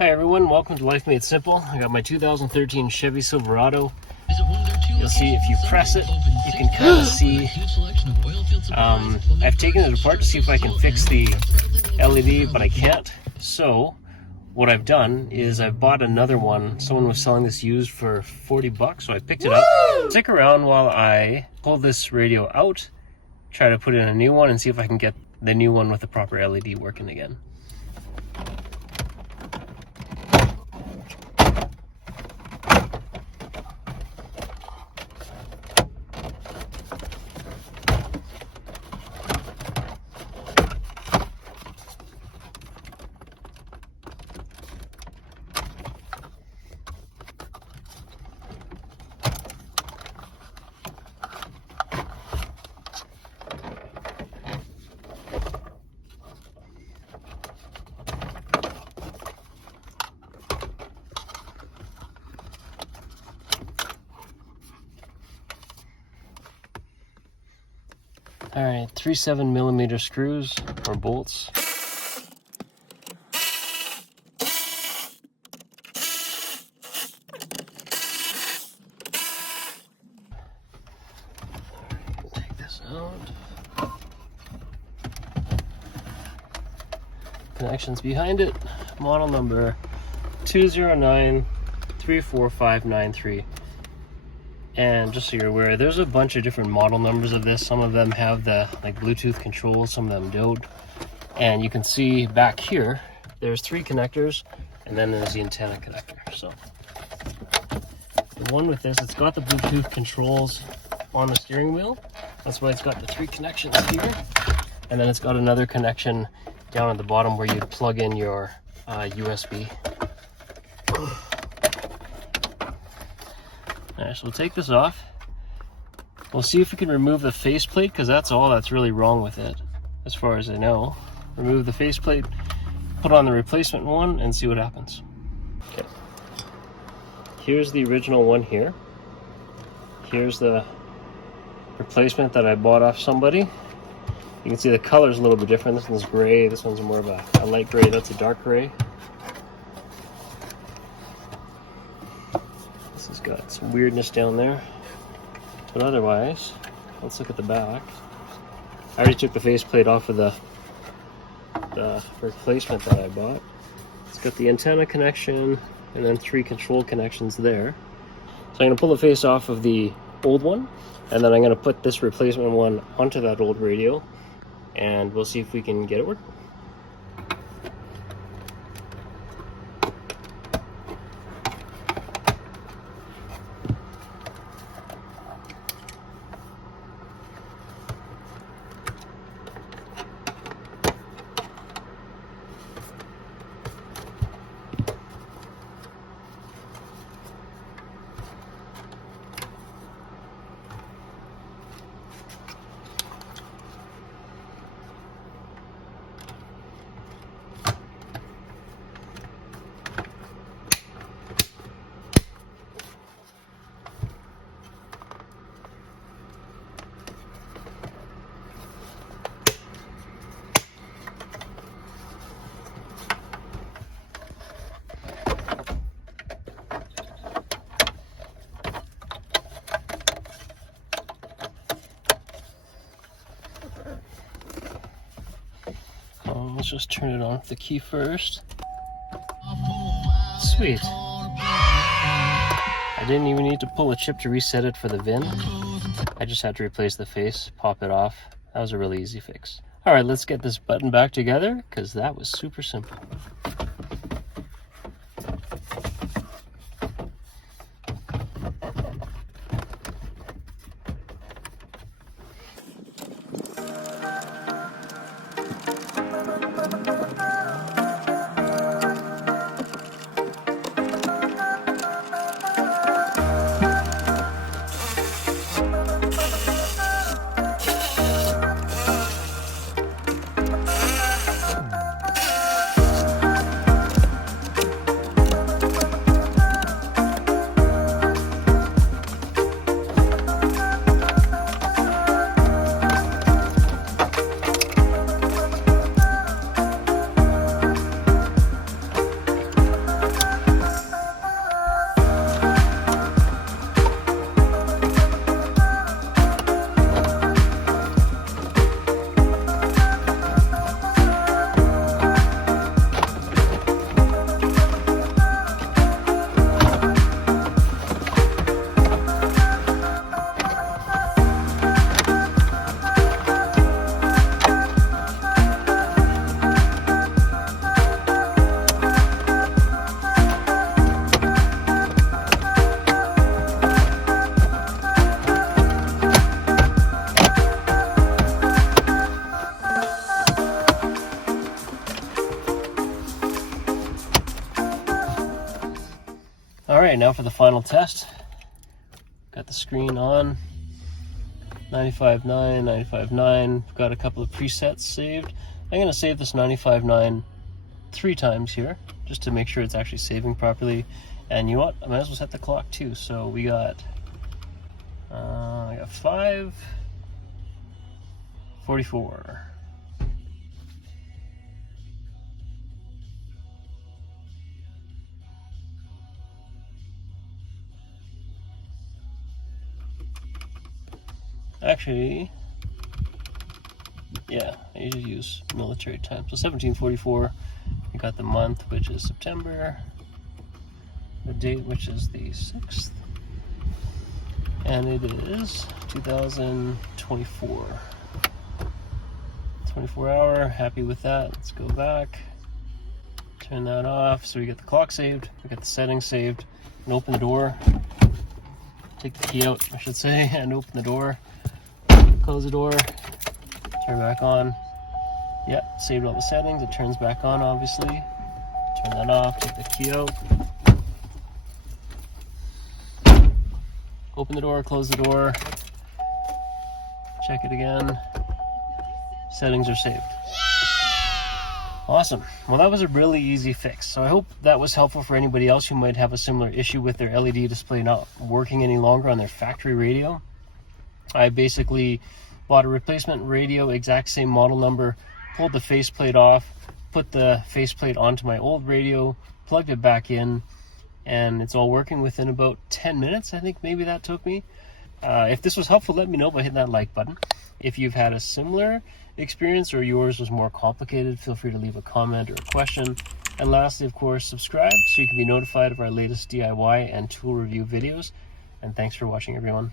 Hi everyone, welcome to Life Made Simple. I got my 2013 Chevy Silverado. You'll see if you press it, you can kind of see. I've taken it apart to see if I can fix the LED, but I can't. So what I've done is I've bought another one. Someone was selling this used for 40 bucks, so I picked it up. Stick around while I pull this radio out, try to put in a new one and see if I can get the new one with the proper LED working again. Alright, 3 7mm screws or bolts. Take this out. Connections behind it. Model number 209-34593. And just so you're aware, there's a bunch of different model numbers of this. Some of them have the Bluetooth controls, some of them don't. And you can see back here, there's 3 connectors, and then there's the antenna connector. So the one with this, it's got the Bluetooth controls on the steering wheel. That's why it's got the 3 connections here. And then it's got another connection down at the bottom where you plug in your USB. Alright, so we'll take this off. We'll see if we can remove the faceplate, because that's all that's really wrong with it, as far as I know. Remove the faceplate, put on the replacement one, and see what happens. Okay. Here's the original one here. Here's the replacement that I bought off somebody. You can see the color's a little bit different. This one's gray, this one's more of a light gray, that's a dark gray. This has got some weirdness down there. But otherwise, let's look at the back. I already took the faceplate off of the replacement that I bought. It's got the antenna connection and then 3 control connections there. So I'm going to pull the face off of the old one, and then I'm going to put this replacement one onto that old radio, and we'll see if we can get it working. Let's just turn it on with the key first. Sweet. I didn't even need to pull a chip to reset it for the VIN. I just had to replace the face, pop it off. That was a really easy fix. Alright, let's get this button back together, because that was super simple. All right, now for the final test. Got the screen on. 95.9, 95.9. Got a couple of presets saved. I'm going to save this 95.9 3 times here, just to make sure it's actually saving properly. And you know what? I might as well set the clock too. So we got, I got 5:44. Actually, yeah, I usually use military time. So 17:44, we got the month, which is September, the date, which is the 6th, and it is 2024. 24-hour, happy with that. Let's go back, turn that off, so we get the clock saved, we get the settings saved, and open the door, take the key out, I should say, and open the door. Close the door, turn back on. Yep, saved all the settings. It turns back on, obviously. Turn that off, take the key out. Open the door, close the door. Check it again. Settings are saved. Awesome. Well, that was a really easy fix. So I hope that was helpful for anybody else who might have a similar issue with their LED display not working any longer on their factory radio. I basically bought a replacement radio, exact same model number, pulled the faceplate off, put the faceplate onto my old radio, plugged it back in, and it's all working within about 10 minutes. I think maybe that took me. If this was helpful, let me know by hitting that like button. If you've had a similar experience or yours was more complicated, feel free to leave a comment or a question. And lastly, of course, subscribe so you can be notified of our latest DIY and tool review videos. And thanks for watching, everyone.